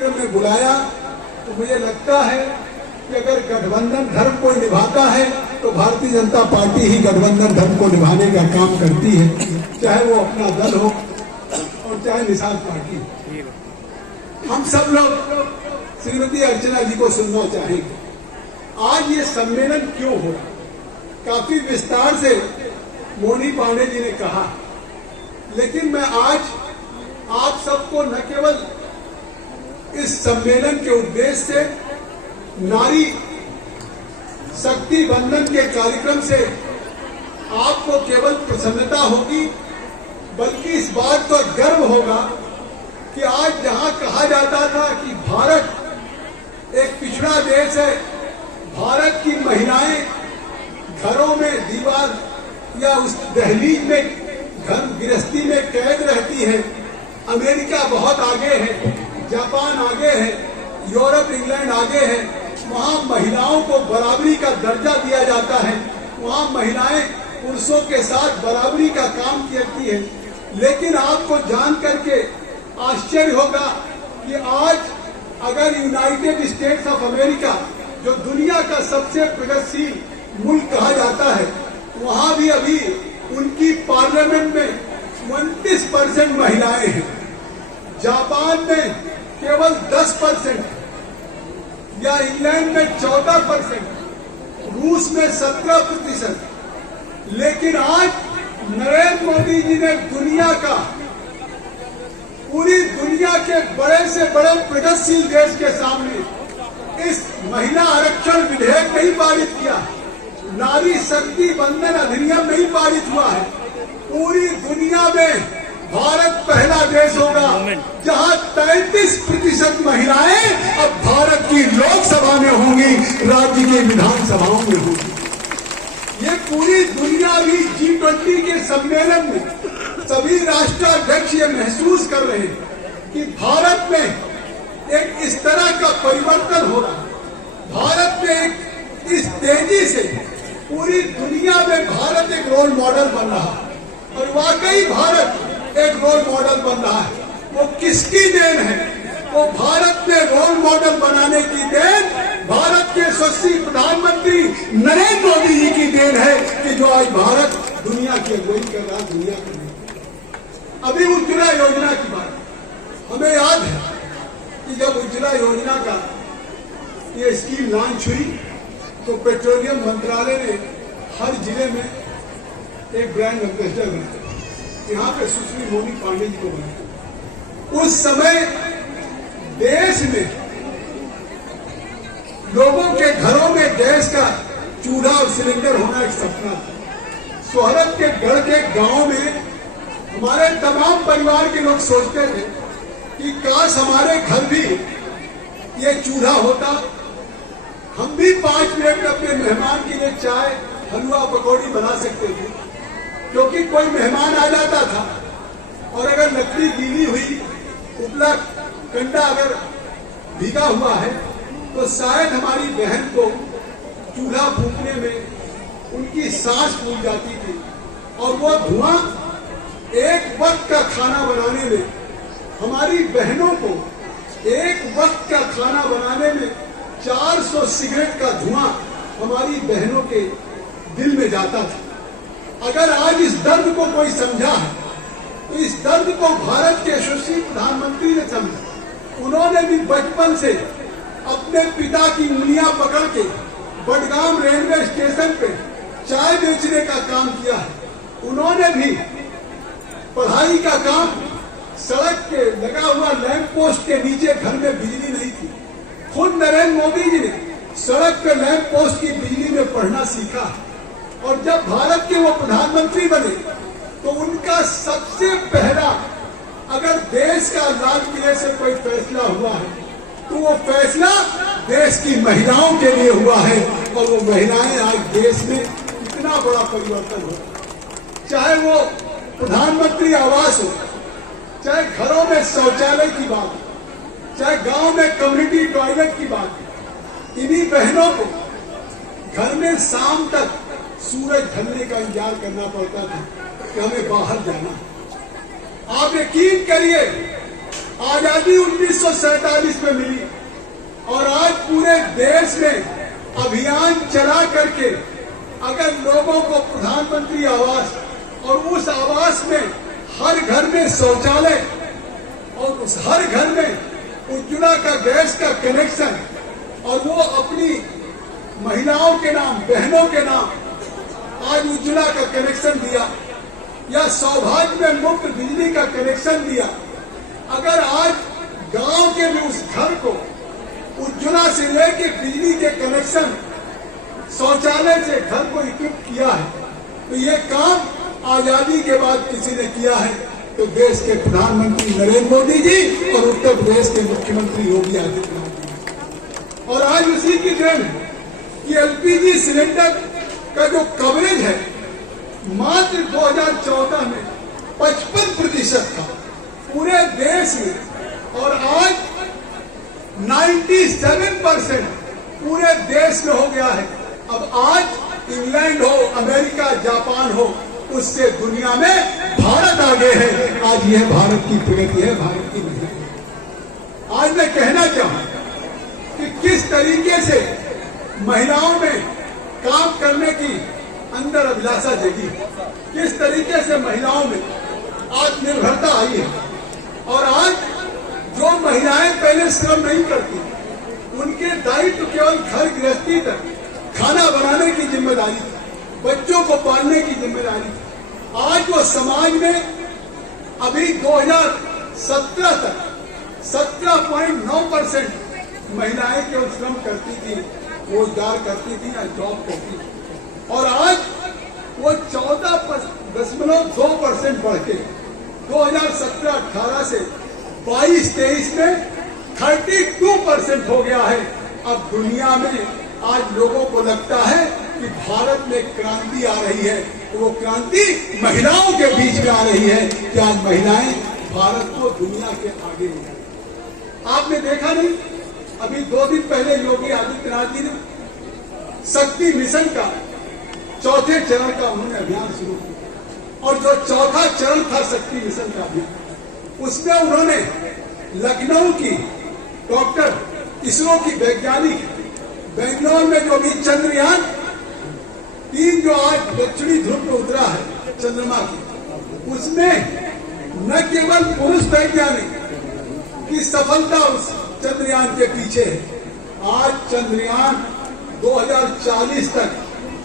में बुलाया तो मुझे लगता है कि अगर गठबंधन धर्म को निभाता है तो भारतीय जनता पार्टी ही गठबंधन धर्म को निभाने का काम करती है, चाहे वो अपना दल हो और चाहे निषाद पार्टी हो। हम सब लोग श्रीमती अर्चना जी को सुनना चाहेंगे। आज ये सम्मेलन क्यों हो रहा, काफी विस्तार से मोनी पांडे जी ने कहा, लेकिन मैं आज आप सबको न केवल इस सम्मेलन के उद्देश्य से, नारी शक्ति बंधन के कार्यक्रम से आपको केवल प्रसन्नता होगी, बल्कि इस बात का गर्व होगा कि आज जहां कहा जाता था कि भारत एक पिछड़ा देश है, भारत की महिलाएं घरों में दीवार या उस दहलीज में घर गृहस्थी में कैद रहती है, अमेरिका बहुत आगे है, जापान आगे है, यूरोप इंग्लैंड आगे है, वहाँ महिलाओं को बराबरी का दर्जा दिया जाता है, वहाँ महिलाएं पुरुषों के साथ बराबरी का काम करती है। लेकिन आपको जान करके आश्चर्य होगा कि आज अगर यूनाइटेड स्टेट्स ऑफ अमेरिका, जो दुनिया का सबसे प्रगतिशील मुल्क कहा जाता है, वहाँ भी अभी उनकी पार्लियामेंट में 29% महिलाएं हैं, जापान में केवल 10%, या इंग्लैंड में 14%, रूस में 17%। लेकिन आज नरेंद्र मोदी जी ने दुनिया का, पूरी दुनिया के बड़े से बड़े प्रगतिशील देश के सामने इस महिला आरक्षण विधेयक नहीं पारित किया, नारी शक्ति बंधन अधिनियम नहीं पारित हुआ है। पूरी दुनिया में भारत पहला देश होगा जहां 33% महिलाएं अब भारत की लोकसभा में होंगी, राज्य की विधानसभाओं में होंगी। ये पूरी दुनिया भी G20 के सम्मेलन में सभी राष्ट्राध्यक्ष ये महसूस कर रहे हैं कि भारत में एक इस तरह का परिवर्तन हो रहा है। भारत में एक इस तेजी से पूरी दुनिया में भारत एक रोल मॉडल बन रहा है, और वाकई भारत एक रोल मॉडल बन रहा है। वो किसकी देन है? वो भारत में रोल मॉडल बनाने की देन भारत के यशस्वी प्रधानमंत्री नरेंद्र मोदी जी की देन है कि जो आज भारत दुनिया की अगुवाई कर रहा है, दुनिया की। अभी उज्ज्वला योजना की बात हमें याद है कि जब उज्ज्वला योजना का ये स्कीम लॉन्च हुई तो पेट्रोलियम मंत्रालय ने हर जिले में एक ब्रांड एम्बेसडर बनाया, यहाँ पे सुश्री मोनी पांडे जी को बनाया। उस समय देश में लोगों के घरों में गैस का चूल्हा और सिलेंडर होना एक सपना था। सोहरत के गढ़ के गांव में हमारे तमाम परिवार के लोग सोचते थे कि काश हमारे घर भी ये चूल्हा होता, हम भी 5 मिनट अपने मेहमान के लिए चाय हलवा पकौड़ी बना सकते थे। क्योंकि कोई मेहमान आ जाता था और अगर लकड़ी गीली हुई, उपला कंडा अगर भीगा हुआ है, तो शायद हमारी बहन को चूल्हा फूंकने में उनकी सांस फूल जाती थी, और वो धुआं एक वक्त का खाना बनाने में, हमारी बहनों को एक वक्त का खाना बनाने में 400 सिगरेट का धुआं हमारी बहनों के दिल में जाता था। अगर आज इस दर्द को कोई समझा है तो इस दर्द को भारत के यशस्वी प्रधानमंत्री ने समझा। उन्होंने भी बचपन से अपने पिता की उंगलियां पकड़ के बडगाम रेलवे स्टेशन पे चाय बेचने का काम किया है। उन्होंने भी पढ़ाई का काम, सड़क के लगा हुआ लैंप पोस्ट के नीचे, घर में बिजली नहीं थी, खुद नरेंद्र मोदी जी ने सड़क पे लैंप पोस्ट की बिजली में पढ़ना सीखा। और जब भारत के वो प्रधानमंत्री बने तो उनका सबसे पहला, अगर देश का लाल किले से कोई फैसला हुआ है तो वो फैसला देश की महिलाओं के लिए हुआ है। और वो महिलाएं आज देश में इतना बड़ा परिवर्तन हो, चाहे वो प्रधानमंत्री आवास हो, चाहे घरों में शौचालय की बात हो, चाहे गांव में कम्युनिटी टॉयलेट की बात हो, इन्हीं बहनों को घर में शाम तक सूरज ढलने का इंतजार करना पड़ता था कि हमें बाहर जाना। आप यकीन करिए आजादी 1947 में मिली और आज पूरे देश में अभियान चला करके अगर लोगों को प्रधानमंत्री आवास और उस आवास में हर घर में शौचालय और उस हर घर में उज्ज्वला का गैस का कनेक्शन और वो अपनी महिलाओं के नाम, बहनों के नाम आज उज्ज्वला का कनेक्शन दिया या सौभाग्य में मुफ्त बिजली का कनेक्शन दिया। अगर आज गांव के भी उस घर को उज्ज्वला से लेके बिजली के कनेक्शन, शौचालय से घर को इक्विप किया है, तो ये काम आजादी के बाद किसी ने किया है तो देश के प्रधानमंत्री नरेंद्र मोदी जी और उत्तर प्रदेश के मुख्यमंत्री योगी आदित्यनाथ जी। और आज उसी की देन है कि एलपीजी सिलेंडर का जो कवरेज है मात्र 2014 में 55% था पूरे देश में और आज 97% पूरे देश में हो गया है। अब आज इंग्लैंड हो, अमेरिका, जापान हो, उससे दुनिया में भारत आगे है। आज यह भारत की प्रगति है, भारत की महिला है। आज मैं कहना चाहूं कि किस तरीके से महिलाओं में काम करने की अंदर अभिलाषा जगी, किस तरीके से महिलाओं में आत्मनिर्भरता आई है। और आज जो महिलाएं पहले श्रम नहीं करती, उनके दायित्व केवल घर गृहस्थी तक, खाना बनाने की जिम्मेदारी थी, बच्चों को पालने की जिम्मेदारी थी। आज वो समाज में अभी 2017 तक 17.9% महिलाएं केवल श्रम करती थी, रोजगार करती थी या जॉब करती थी और आज वो 14.2% बढ़ के 2017-18 से 22-23 में 32% हो गया है। अब दुनिया में आज लोगों को लगता है कि भारत में क्रांति आ रही है, तो वो क्रांति महिलाओं के बीच में आ रही है कि आज महिलाएं भारत को दुनिया के आगे ले जाए। आपने देखा नहीं, अभी 2 दिन पहले योगी आदित्यनाथ जी ने शक्ति मिशन का 4थे चरण का उन्होंने अभियान शुरू किया और जो 4था चरण था शक्ति मिशन का अभियान, उसमें उन्होंने लखनऊ की डॉक्टर, इसरो की वैज्ञानिक, बेंगलोर में जो भी चंद्रयान 3 जो आज दक्षिणी ध्रुव में उतरा है चंद्रमा की, उसमें न केवल पुरुष वैज्ञानिक की सफलता उस चंद्रयान के पीछे है। आज चंद्रयान 2040 तक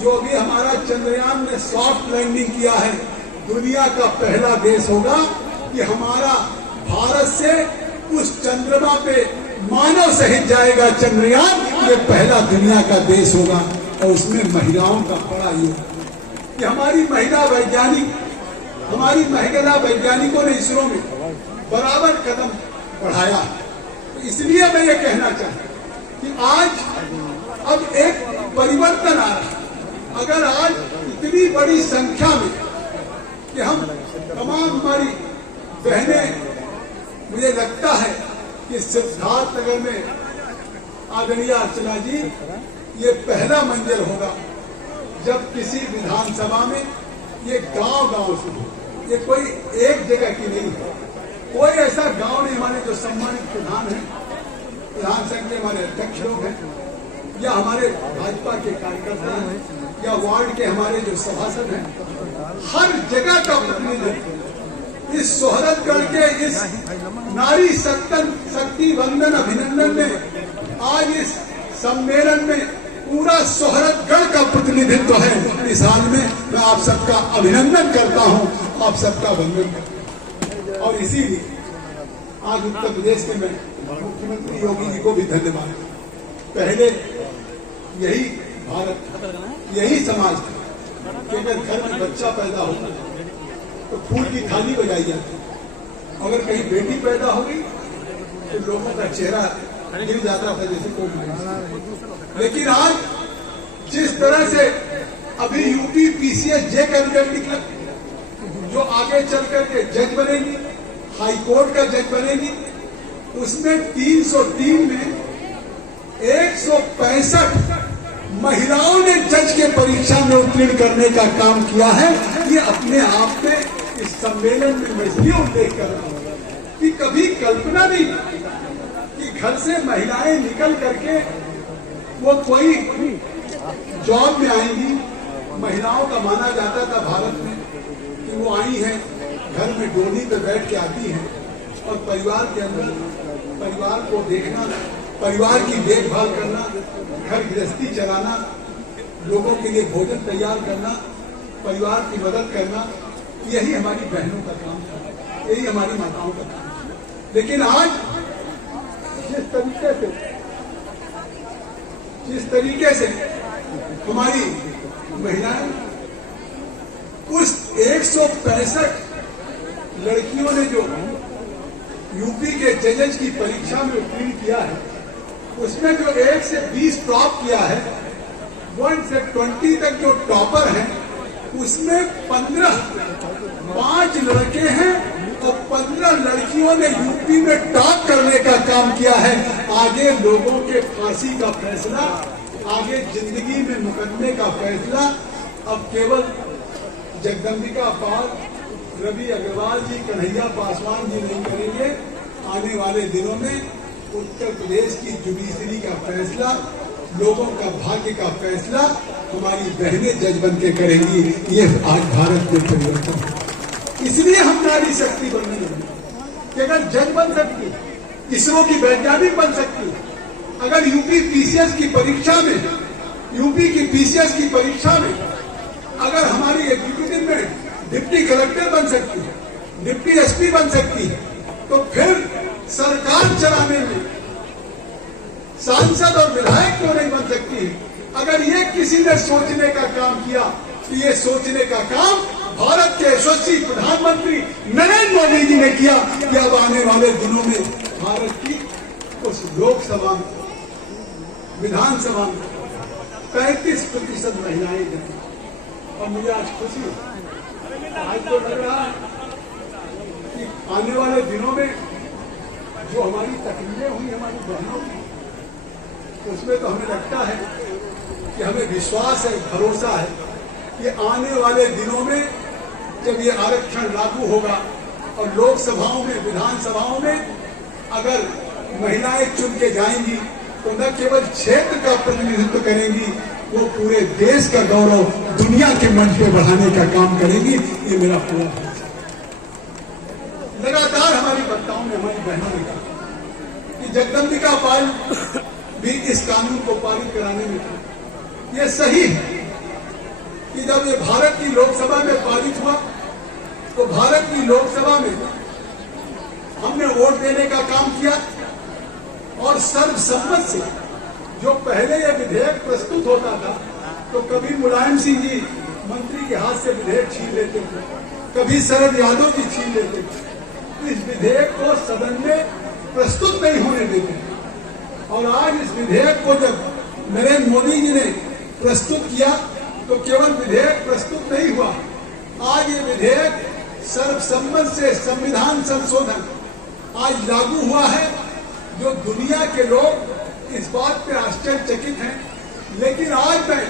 जो भी हमारा चंद्रयान ने सॉफ्ट लैंडिंग किया है, दुनिया का पहला देश होगा कि हमारा भारत से उस चंद्रमा पे मानव सहित जाएगा चंद्रयान। ये पहला दुनिया का देश होगा और उसमें महिलाओं का बड़ा योगदान कि हमारी महिला वैज्ञानिक, हमारी महिला वैज्ञानिकों ने इसरो में बराबर कदम बढ़ाया। तो इसलिए मैं ये कहना चाहता कि आज अब एक परिवर्तन आ रहा है। अगर आज इतनी बड़ी संख्या में कि हम तमाम हमारी बहनें, मुझे लगता है कि सिद्धार्थनगर में आदरणीय अर्चना जी ये पहला मंजिल होगा जब किसी विधानसभा में ये गांव से, ये कोई एक जगह की नहीं है, कोई ऐसा गांव नहीं। हमारे जो सम्मानित प्रधान हैं, प्रधान संघ के हमारे अध्यक्ष लोग हैं या हमारे भाजपा के कार्यकर्ता हैं या वार्ड के हमारे जो सभासद हैं, हर जगह का प्रतिनिधित्व इस सोहरतगढ़ के इस नारी शक्ति वंदन अभिनंदन में आज इस सम्मेलन में पूरा सोहरतगढ़ का प्रतिनिधित्व है। इस हाल में मैं आप सबका अभिनंदन करता हूं, आप सबका वंदन करता हूं। और इसीलिए आज उत्तर प्रदेश के मैं मुख्यमंत्री योगी जी को भी धन्यवाद। पहले यही भारत, यही समाज था कि अगर घर में बच्चा पैदा होता तो फूल की थाली बजाई जाती, अगर कहीं बेटी पैदा हो गई तो लोगों का चेहरा गिर जाता था जैसे कोई। लेकिन आज जिस तरह से अभी यूपी पीसीएस जे कैंडिडेट निकला, जो आगे चल करके जज बनेगी, हाई कोर्ट का जज बनेगी, उसमें 303 में 165 महिलाओं ने जज के परीक्षा में उत्तीर्ण करने का काम किया है। ये अपने आप में इस सम्मेलन में मैं इसलिए उल्लेख कर रहा हूं कि कभी कल्पना नहीं कि घर से महिलाएं निकल करके वो कोई जॉब में आएंगी। महिलाओं का माना जाता था भारत में कि वो आई हैं, घर में डोली पे बैठ के आती हैं और परिवार के अंदर परिवार को देखना, परिवार की देखभाल करना, घर गृहस्थी चलाना, लोगों के लिए भोजन तैयार करना, परिवार की मदद करना, यही हमारी बहनों का काम था, यही हमारी माताओं का काम था। लेकिन आज जिस तरीके से हमारी महिलाएं, उस 165 लड़कियों ने जो यूपी के जजेस की परीक्षा में उत्तीर्ण किया है, उसमें जो 1 से 20 टॉप किया है, 1 से 20 तक जो टॉपर हैं, उसमें 5 लड़के हैं और 15 लड़कियों ने यूपी में टॉप करने का काम किया है। आगे लोगों के फांसी का फैसला, आगे जिंदगी में मुकदमे का फैसला अब केवल जगदम्बिका पाल, रवि अग्रवाल जी, कन्हैया पासवान जी नहीं करेंगे। आने वाले दिनों में उत्तर प्रदेश की जुडिशरी का फैसला, लोगों का भाग्य का फैसला हमारी बहनें जज बन के करेंगी। ये आज भारत में परिवर्तन है। इसलिए हम नारी शक्ति बनने लगे कि अगर जज बन सकती, इसरो की वैज्ञानिक बन सकती, अगर यूपी पीसीएस की परीक्षा में, यूपी की पीसीएस की परीक्षा में अगर हमारी एग्जीक्यूटिव में डिप्टी कलेक्टर बन सकती है, डिप्टी एसपी बन सकती है, तो फिर सरकार चलाने में सांसद और विधायक क्यों नहीं बन सकती है? अगर ये किसी ने सोचने का काम किया तो ये सोचने का काम भारत के यशस्वी प्रधानमंत्री नरेंद्र मोदी जी ने किया कि अब आने वाले दिनों में भारत की उस लोकसभा में, विधानसभा में 35% महिलाएं हैं। और मुझे आज खुशी है, आज तो लग रहा है कि आने वाले दिनों में जो हमारी तकलीफें हुई हमारी बहनों की, उसमें तो हमें लगता है कि हमें विश्वास है, भरोसा है कि आने वाले दिनों में जब ये आरक्षण लागू होगा और लोकसभाओं में, विधानसभाओं में अगर महिलाएं चुन के जाएंगी तो न केवल क्षेत्र का प्रतिनिधित्व करेंगी, वो पूरे देश का गौरव दुनिया के मंच पे बढ़ाने का काम करेंगी। ये मेरा पूरा भरोसा है। लगातार हमारी वक्ताओं ने, हमारी बहनों ने कहा कि जगदम्बिका पाल भी इस कानून को पारित कराने में थी। ये सही है कि जब ये भारत की लोकसभा में पारित हुआ तो भारत की लोकसभा में हमने वोट देने का काम किया और सर्वसम्मत से, जो पहले ये विधेयक प्रस्तुत होता था तो कभी मुलायम सिंह जी मंत्री के हाथ से विधेयक छीन लेते थे, कभी शरद यादव जी छीन लेते थे। इस विधेयक को सदन में प्रस्तुत नहीं होने देते और आज इस विधेयक को जब नरेंद्र मोदी जी ने प्रस्तुत किया तो केवल विधेयक प्रस्तुत नहीं हुआ, आज ये विधेयक सर्वसम्मत से संविधान संशोधन आज लागू हुआ है, जो दुनिया के लोग इस बात पे आश्चर्यचकित हैं। लेकिन आज मैं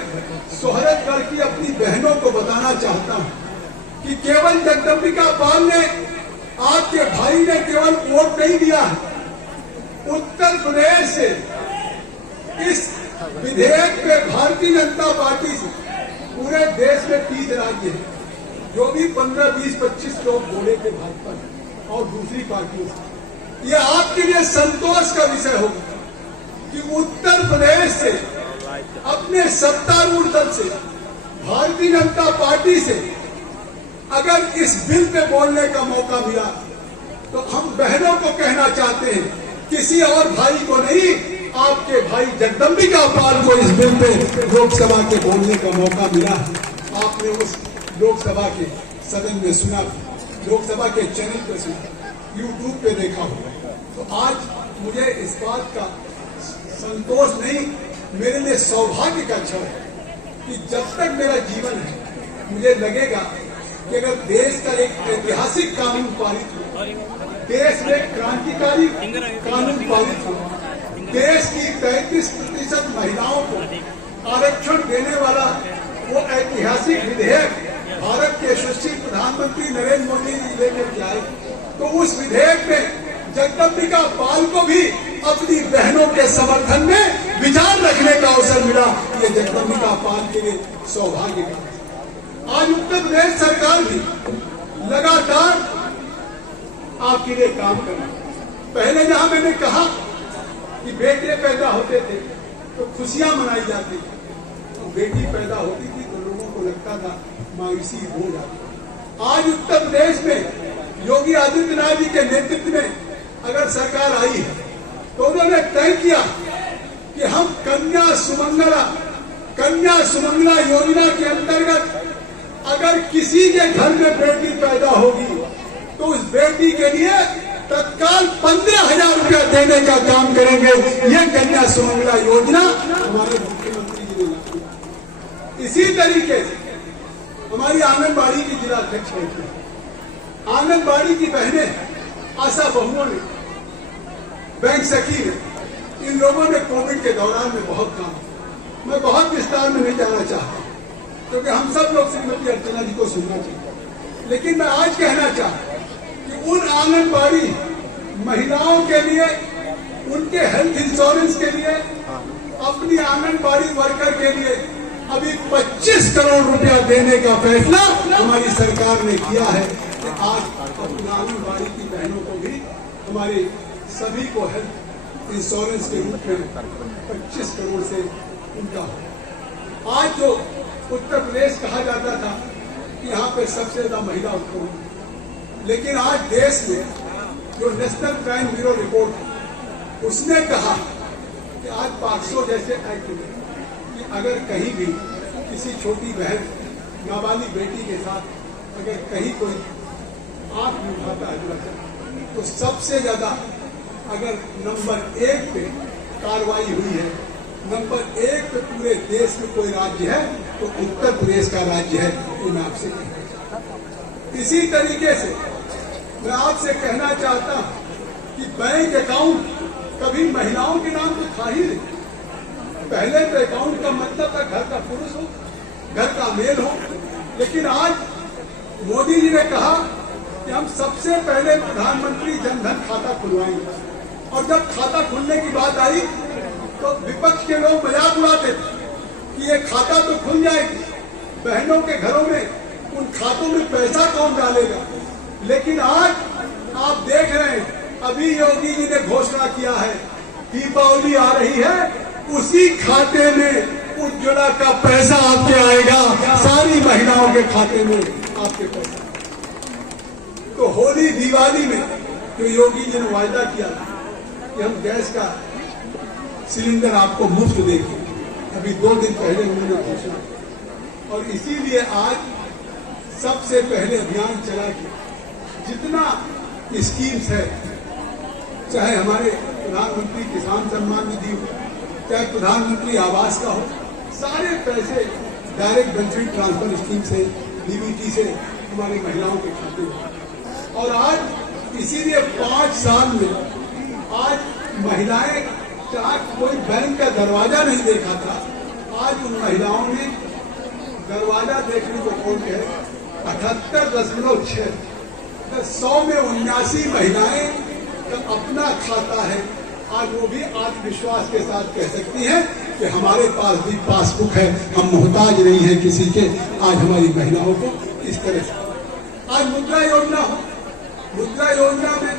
शोहरत करके अपनी बहनों को बताना चाहता हूं कि केवल जगदम्बिका पाल ने, आपके भाई ने केवल वोट नहीं दिया है, उत्तर प्रदेश से इस विधेयक पे भारतीय जनता पार्टी से पूरे देश में 30 राज्य हैं, जो भी 15, 20, 25 लोग बोले थे भाजपा और दूसरी पार्टियों से। ये आपके लिए संतोष का विषय होगा कि उत्तर प्रदेश से, अपने सत्तारूढ़ दल से, भारतीय जनता पार्टी से अगर इस बिल पे बोलने का मौका मिला तो हम बहनों को कहना चाहते हैं, किसी और भाई को नहीं, आपके भाई जगदम्बिका पाल को इस बिल पे लोकसभा के बोलने का मौका मिला। आपने उस लोकसभा के सदन में सुना, लोकसभा के चैनल पे सुना, यूट्यूब पे देखा होगा। तो आज मुझे इस बात का संतोष नहीं, मेरे लिए सौभाग्य का क्षण है कि जब तक मेरा जीवन है मुझे लगेगा कि अगर देश का एक ऐतिहासिक कानून पारित हो, देश में क्रांतिकारी कानून पारित हो, देश की 33% महिलाओं को आरक्षण देने वाला वो ऐतिहासिक विधेयक भारत के यशस्वी प्रधानमंत्री नरेंद्र मोदी जी लेकर के आए, तो उस विधेयक में जगदम्बिका पाल को भी अपनी बहनों के समर्थन में विचार रखने का अवसर मिला। ये जगदम्बिका पाल के लिए सौभाग्य का। आज उत्तर प्रदेश सरकार भी लगातार आपके लिए काम कर रही है। पहले जहां मैंने कहा कि बेटे पैदा होते थे तो खुशियां मनाई जाती थी, तो बेटी पैदा होती थी तो लोगों को लगता था मायूसी हो जाती। आज उत्तर प्रदेश में योगी आदित्यनाथ जी के नेतृत्व में अगर सरकार आई है तो उन्होंने तय किया कि हम कन्या सुमंगला योजना के अंतर्गत अगर किसी के घर में बेटी पैदा होगी तो उस बेटी के लिए तत्काल 15,000 रुपया देने का काम करेंगे। ये कन्या सुमंगला योजना हमारे मुख्यमंत्री जी ने लाई। इसी तरीके से हमारी आंगनबाड़ी की जिला अध्यक्ष बैठी, आंगनबाड़ी की बहनें, आशा बहुओं ने, बैंक सखी ने, इन लोगों ने कोविड के दौरान में बहुत काम किया। मैं बहुत विस्तार में नहीं जाना चाहता क्योंकि हम सब लोग श्रीमती अर्चना जी को सुनना चाहिए, लेकिन मैं आज कहना चाहता कि उन आंगनबाड़ी महिलाओं के लिए, उनके हेल्थ इंश्योरेंस के लिए, अपनी आंगनबाड़ी वर्कर के लिए अभी 25 करोड़ रुपया देने का फैसला हमारी सरकार ने किया है कि आज अपनी आंगनबाड़ी की बहनों को भी, हमारे सभी को हेल्थ इंश्योरेंस के रूप में 25 करोड़ से उनका हो। आज जो उत्तर प्रदेश कहा जाता था कि यहाँ पे सबसे ज्यादा महिला उत्पन्न, लेकिन आज देश में जो नेशनल क्राइम ब्यूरो रिपोर्ट, उसने कहा कि आज 500 जैसे एक्ट में कि अगर कहीं भी किसी छोटी बहन, नाबालिग बेटी के साथ अगर कहीं कोई आंख में उठाता है तो सबसे ज्यादा अगर नंबर 1 पे कार्रवाई हुई है, नंबर 1 पे पूरे देश में कोई राज्य है तो उत्तर प्रदेश का राज्य है। ये मैं आपसे कहना चाहता हूं। इसी तरीके से मैं आपसे कहना चाहता हूं कि बैंक अकाउंट कभी महिलाओं के नाम तो था ही नहीं। पहले तो अकाउंट का मतलब था घर का पुरुष हो, घर का मेल हो, लेकिन आज मोदी जी ने कहा कि हम सबसे पहले प्रधानमंत्री जनधन खाता खुलवाएंगे। और जब खाता खुलने की बात आई तो विपक्ष के लोग मजाक उड़ाते थे कि ये खाता तो खुल जाएगी, बहनों के घरों में उन खातों में पैसा कौन डालेगा। लेकिन आज आप देख रहे हैं, अभी योगी जी ने घोषणा किया है दीपावली आ रही है, उसी खाते में उज्ज्वला का पैसा आपके आएगा, सारी महिलाओं के खाते में आपके पैसा। तो होली दिवाली में जो योगी जी ने वायदा किया कि हम गैस का सिलेंडर आपको मुफ्त देंगे, अभी 2 दिन पहले उन्होंने घोषणा की। और इसीलिए आज सबसे पहले अभियान चला कि जितना स्कीम्स है, चाहे हमारे प्रधानमंत्री किसान सम्मान निधि हो, चाहे प्रधानमंत्री आवास का हो, सारे पैसे डायरेक्ट बेनिफिट ट्रांसफर स्कीम से, डीबीटी से हमारी महिलाओं के खाते में। और आज इसीलिए 5 साल में आज महिलाएं, चाहे कोई बैंक का दरवाजा नहीं देखा था, आज उन महिलाओं ने दरवाजा देखने को खोल के 78.6, 100 में 79 महिलाएं का अपना खाता है। आज वो भी आत्मविश्वास के साथ कह सकती हैं कि हमारे पास भी पासबुक है, हम मोहताज नहीं है किसी के। आज हमारी महिलाओं को इस तरह से आज मुद्रा योजना हो, मुद्रा योजना में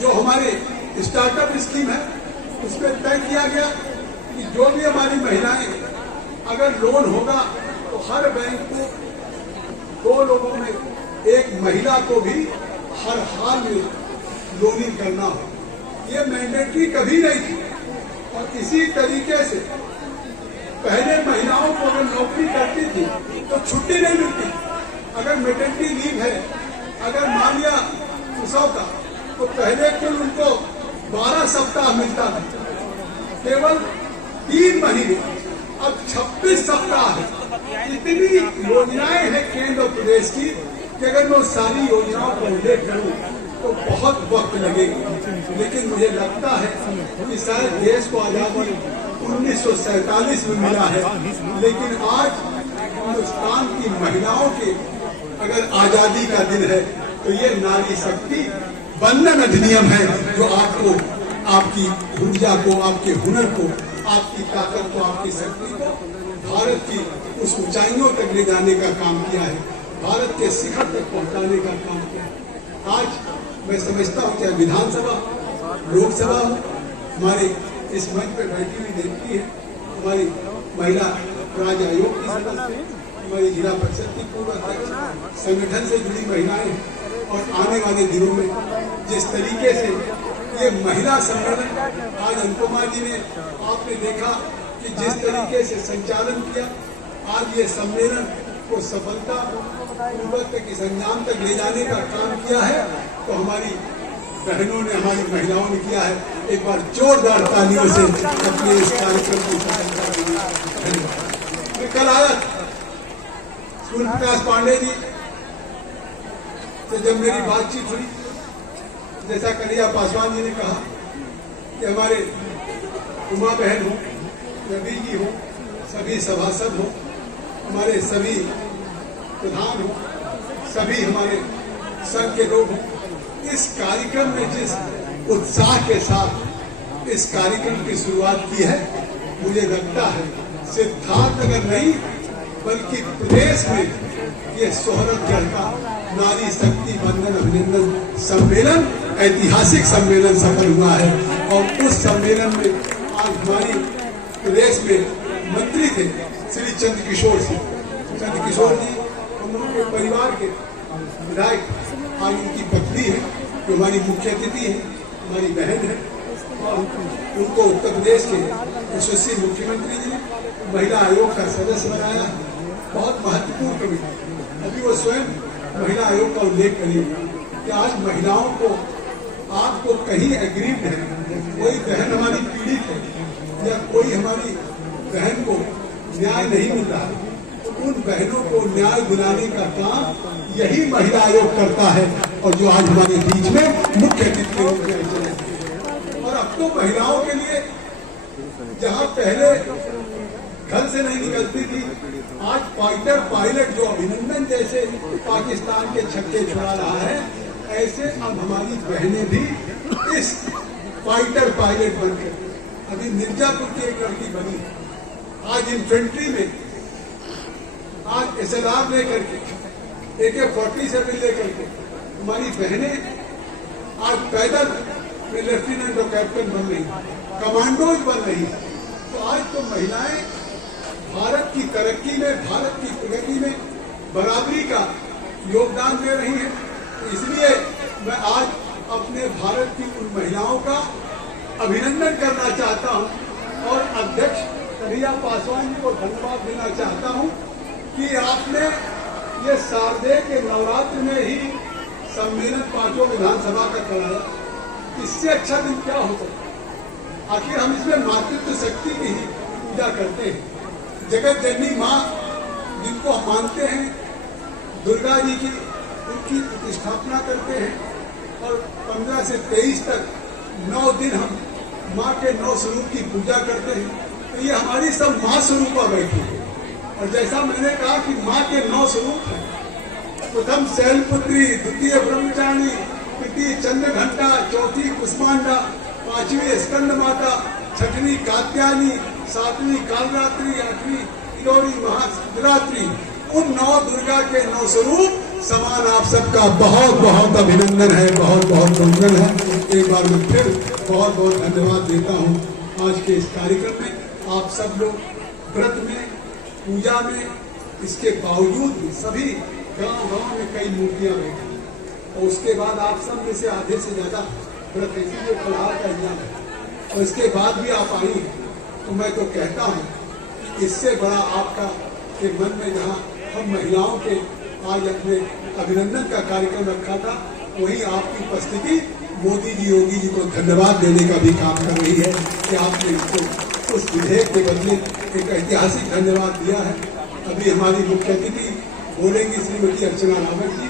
जो हमारे स्टार्टअप स्कीम है उसमें तय किया गया कि जो भी हमारी महिलाएं अगर लोन होगा तो हर बैंक को 2 लोगों में एक महिला को भी हर हाल में लोनिंग करना हो। ये मैंडेटरी कभी नहीं थी। और इसी तरीके से पहले महिलाओं को अगर नौकरी करती थी तो छुट्टी नहीं मिलती। अगर मैटरनिटी लीव है, अगर मान लिया प्रसव का, तो पहले कुल उनको 12 सप्ताह मिलता था, केवल 3 महीने, अब 26 सप्ताह है। इतनी योजनाएं हैं केंद्र और प्रदेश की कि अगर मैं सारी योजनाओं को उल्लेख करूं तो बहुत वक्त लगेगा। लेकिन मुझे लगता है कि शायद देश को आजादी 1947 में मिला है, लेकिन आज हिंदुस्तान की महिलाओं के अगर आजादी का दिन है तो ये नारी शक्ति बंधन अधिनियम है जो आपको, आपकी ऊर्जा को, आपके हुनर को, आपकी ताकत को, आपकी शक्ति को भारत की उस ऊंचाइयों तक ले जाने का काम किया है, भारत के शिखर तक पहुंचाने का काम किया है। आज मैं समझता हूं चाहे विधानसभा, लोकसभा हो, हमारे इस मंच पर बैठी हुई देखती है हमारी महिला राज्य आयोग की सदस्य, हमारी जिला परिषद की पूर्व अध्यक्ष, संगठन से जुड़ी महिलाएं, और आने वाले दिनों में जिस तरीके से ये महिला सम्मेलन आज अनुपमा जी ने, आपने देखा कि जिस तरीके से संचालन किया, आज ये सम्मेलन को सफलता पूर्वक तक इस अंजाम तक ले जाने का काम किया है, तो हमारी बहनों ने, हमारी महिलाओं ने किया है। एक बार जोरदार तालियों से अपने इस कार्यक्रम की सफलता के लिए धन्यवाद। कल आया सूर्य प्रकाश पांडे जी से जब मेरी बातचीत हुई, जैसा कन्हैया पासवान जी ने कहा कि हमारे उमा बहन हो, रवि जी हो, सभी सभासद हो, हमारे सभी प्रधान हो, सभी हमारे संघ के लोग हों, इस कार्यक्रम में जिस उत्साह के साथ इस कार्यक्रम की शुरुआत की है, मुझे लगता है सिद्धार्थनगर नहीं बल्कि प्रदेश में ये शोहरतगढ़ का नारी शक्ति बंधन अभिनंदन सम्मेलन ऐतिहासिक सम्मेलन सफल हुआ है। और उस सम्मेलन में आज हमारी प्रदेश में मंत्री थे श्री चंद्रकिशोर सिंह, चंद्रकिशोर जी हम लोगों के परिवार के विधायक, आज उनकी पत्नी है जो हमारी मुख्य अतिथि है, हमारी बहन है, और उनको उत्तर प्रदेश के यशस्वी मुख्यमंत्री जी ने महिला आयोग का सदस्य बनाया। बहुत महत्वपूर्ण कमिटी, अभी वो स्वयं महिला आयोग का उल्लेख करेंगे कि आज महिलाओं को, आपको कहीं एग्रीड है, कोई बहन हमारी पीड़ित है या कोई हमारी बहन को न्याय नहीं मिल रहा है, उन बहनों को न्याय दिलाने का काम यही महिला आयोग करता है, और जो आज हमारे बीच में मुख्य अतिथि के रूप में चले। और अब तो महिलाओं के लिए जहां पहले घर से नहीं निकलती थी, आज फाइटर पायलट जो अभिनंदन जैसे पाकिस्तान के छक्के छुड़ा रहा है, ऐसे अब हमारी बहनें भी इस फाइटर पायलट बनकर, अभी मिर्जापुर की एक लड़की बनी, आज इन्फेंट्री में, आज SLR लेकर के, AK-47 लेकर के हमारी बहनें आज पैदल में लेफ्टिनेंट और कैप्टन बन रही, कमांडोज बन रही। तो आज तो महिलाएं भारत की तरक्की में, भारत की प्रगति में बराबरी का योगदान दे रही हैं। इसलिए मैं आज अपने भारत की उन महिलाओं का अभिनंदन करना चाहता हूं और अध्यक्ष कन्हैया पासवान जी को धन्यवाद देना चाहता हूं कि आपने ये शारदीय के नवरात्र में ही सम्मेलन पांचों विधानसभा का कराया। इससे अच्छा दिन क्या हो सकता? आखिर हम इसमें मातृत्व शक्ति की ही पूजा करते हैं। जगत जननी माँ जिनको हम मानते हैं, दुर्गा जी की, उनकी प्रतिष्ठापना करते हैं, और 15 से 23 तक 9 दिन हम माँ के 9 स्वरूप की पूजा करते हैं। तो ये हमारी सब माँ स्वरूपा बैठी है। और जैसा मैंने कहा कि माँ के 9 स्वरूप हैं, प्रथम शैलपुत्री, द्वितीय ब्रह्मचारिणी, तृतीय चंद्रघंटा, चौथी कुष्मांडा, पांचवी स्कंद माता, छठवीं कात्यायनी, सातवीं कालरात्रि, आठवीं किलोरी महाशिवरात्रि। उन 9 दुर्गा के 9 स्वरूप समान आप सबका बहुत बहुत अभिनंदन है, बहुत बहुत वंदन है। एक बार मैं फिर बहुत बहुत धन्यवाद देता हूँ। आज के इस कार्यक्रम में आप सब लोग व्रत में, पूजा में, इसके बावजूद भी सभी गांव में कई मूर्तियां बैठी, और उसके बाद आप सब में से आधे से ज्यादा व्रत, इसीलिए फलाहार का इंतजाम है, और इसके बाद भी आप आई हैं। तो मैं तो कहता हूँ कि इससे बड़ा आपका के मन में जहाँ हम महिलाओं के आज अपने अभिनंदन का कार्यक्रम रखा था, वही आपकी उपस्थिति मोदी जी, योगी जी को धन्यवाद देने का भी काम कर रही है कि आपने इसको उस विधेयक के बदले एक ऐतिहासिक धन्यवाद दिया है। अभी हमारी मुख्य अतिथि बोलेंगी श्रीमती अर्चना रावत जी।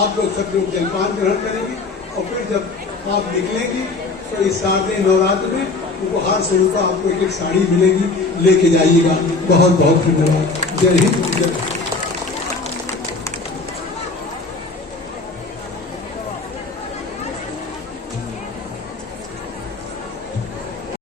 आप लोग सब लोग जलपान ग्रहण करेंगे, और फिर जब आप निकलेंगी तो इस शारदीय नवरात्र में उपहार स्वरूप आपको एक साड़ी मिलेगी, लेके जाइएगा। बहुत बहुत धन्यवाद। जय हिंद, जय भारत।